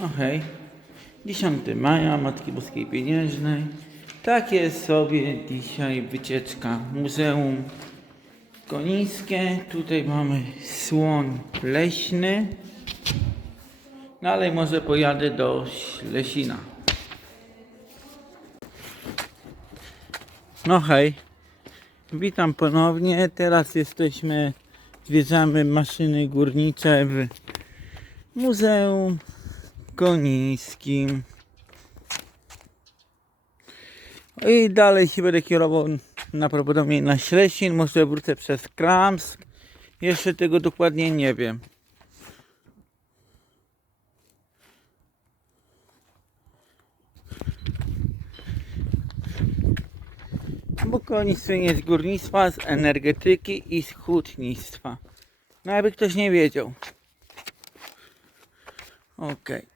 No hej, 10 maja, Matki Boskiej Pieniężnej. Takie sobie dzisiaj wycieczka Muzeum Konińskie. Tutaj mamy słoń leśny. Dalej może pojadę do Ślesina. No hej, witam ponownie. Teraz jesteśmy, zwiedzamy maszyny górnicze w Muzeum Konińskim. I dalej się będę kierował najprawdopodobniej na Ślesin, może wrócę przez Kramsk. Jeszcze tego dokładnie nie wiem. Bo Konin słynie z górnictwa, z energetyki i z hutnictwa. No jakby ktoś nie wiedział. Okej.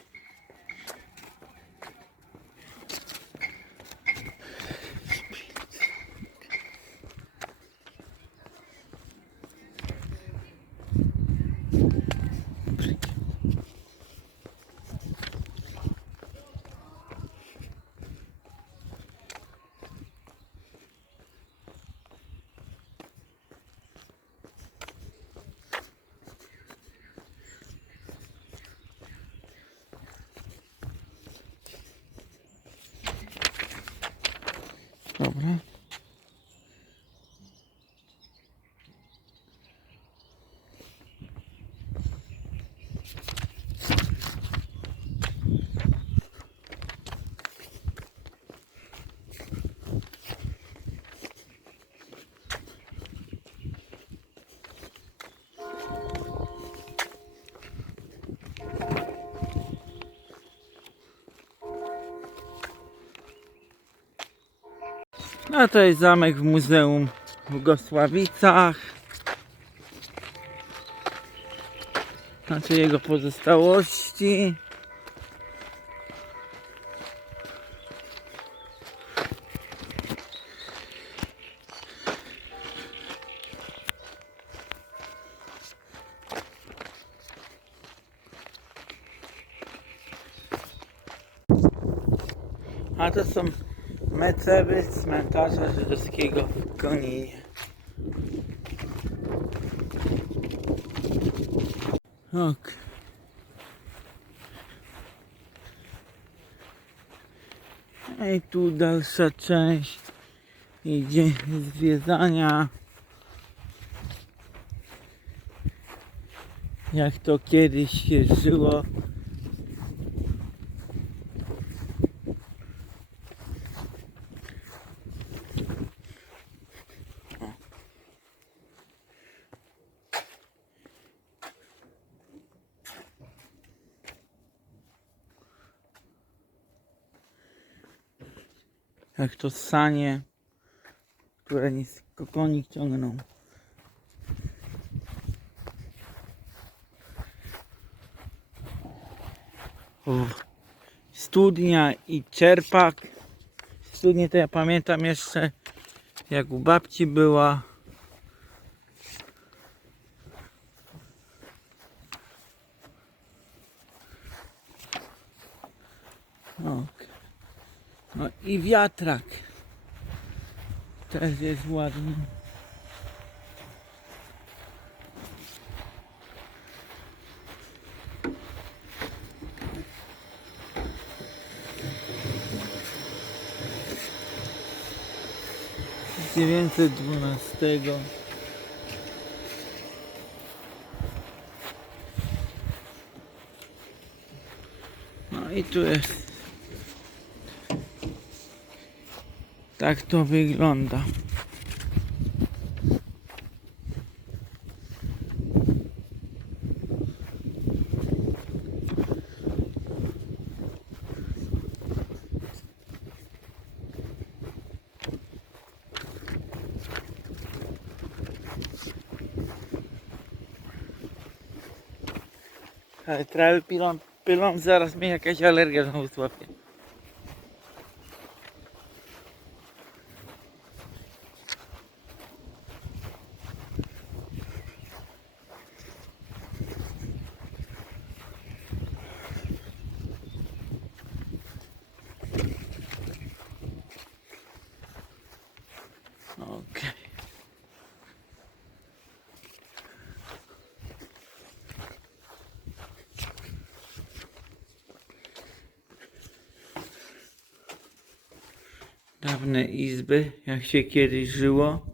Dobra. No to jest zamek w Muzeum w Gosławicach. Znaczy jego pozostałości. A to są mecewy cmentarza żydowskiego w Koninie. Ok. I tu dalsza część idzie zwiedzania. Jak to kiedyś się żyło. Jak to sanie, które nisko konik ciągną. Studnia i czerpak. Studnie to ja pamiętam jeszcze jak u babci była. Ok. No i wiatrak. Też jest ładny. Z 912. No i tu jest Tak to wygląda. Ale trawy pilon, pylon zaraz mnie jakaś alergia znowu złapie. Dawne izby, jak się kiedyś żyło.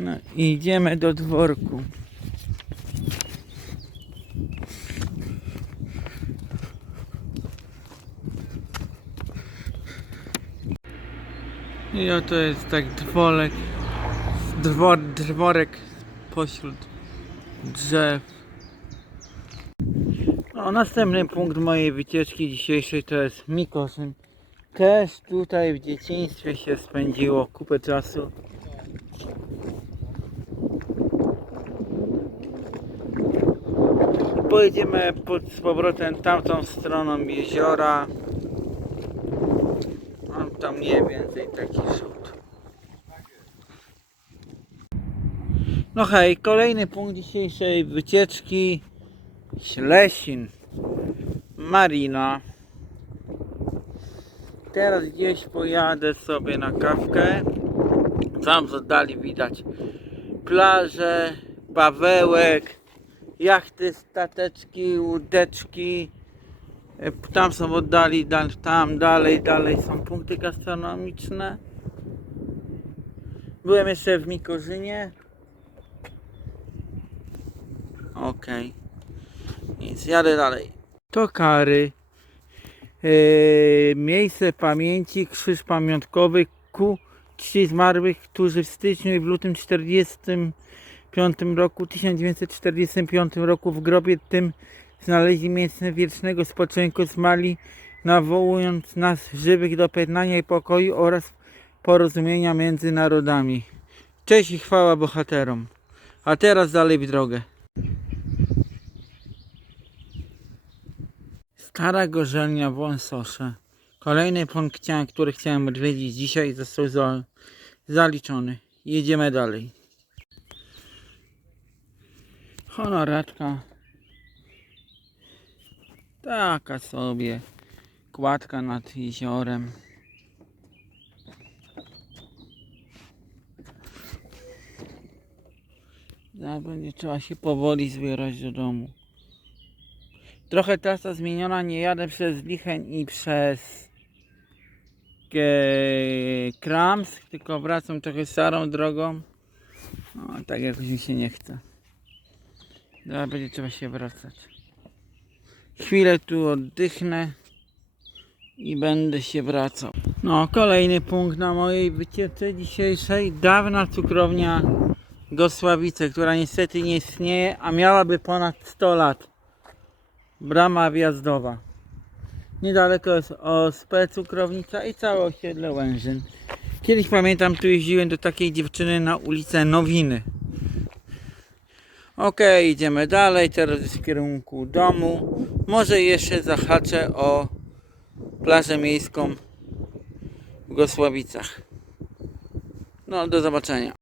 No i idziemy do dworku. I oto jest tak dworek, dwor, dworek pośród drzew. No, następny punkt mojej wycieczki dzisiejszej to jest Mikoszyn. Też tutaj w dzieciństwie się spędziło kupę czasu. Pojedziemy z powrotem tamtą stroną jeziora. Mam tam mniej więcej taki rzut. No hej, kolejny punkt dzisiejszej wycieczki. Ślesin. Marina. Teraz gdzieś pojadę sobie na kawkę. Tam z oddali widać plaże, Pawełek, jachty, stateczki, łódeczki. E, Tam są oddali, dal- tam dalej, dalej są punkty gastronomiczne. Byłem jeszcze w Mikorzynie. Okej. Nic, jadę dalej. To kary. E, miejsce pamięci, krzyż pamiątkowy ku czci zmarłych, którzy w styczniu i w lutym 45 roku, 1945 roku w grobie tym znaleźli miejsce wiecznego spoczynku zmarli, nawołując nas żywych do pojednania i pokoju oraz porozumienia między narodami. Cześć i chwała bohaterom. A teraz dalej w drogę. Stara gorzelnia Wąsosze. Kolejny punkt, który chciałem odwiedzić dzisiaj został za, zaliczony. Jedziemy dalej. Honoratka. Taka sobie. Kładka nad jeziorem. Zaraz będzie trzeba się powoli zbierać do domu. Trochę trasa zmieniona, nie jadę przez Licheń i przez Kramsk, tylko wracam trochę starą drogą. No, tak jakoś mi się nie chce. Zaraz będzie trzeba się wracać. Chwilę tu oddychnę i będę się wracał. No, kolejny punkt na mojej wycieczce dzisiejszej. Dawna cukrownia Gosławice, która niestety nie istnieje, a miałaby ponad 100 lat. Brama wjazdowa. Niedaleko jest OSP cukrownica i całe osiedle Łężyn. Kiedyś pamiętam, tu jeździłem do takiej dziewczyny na ulicę Nowiny. Okej, idziemy dalej, teraz jest w kierunku domu. Może jeszcze zahaczę o plażę miejską w Gosławicach. No, do zobaczenia.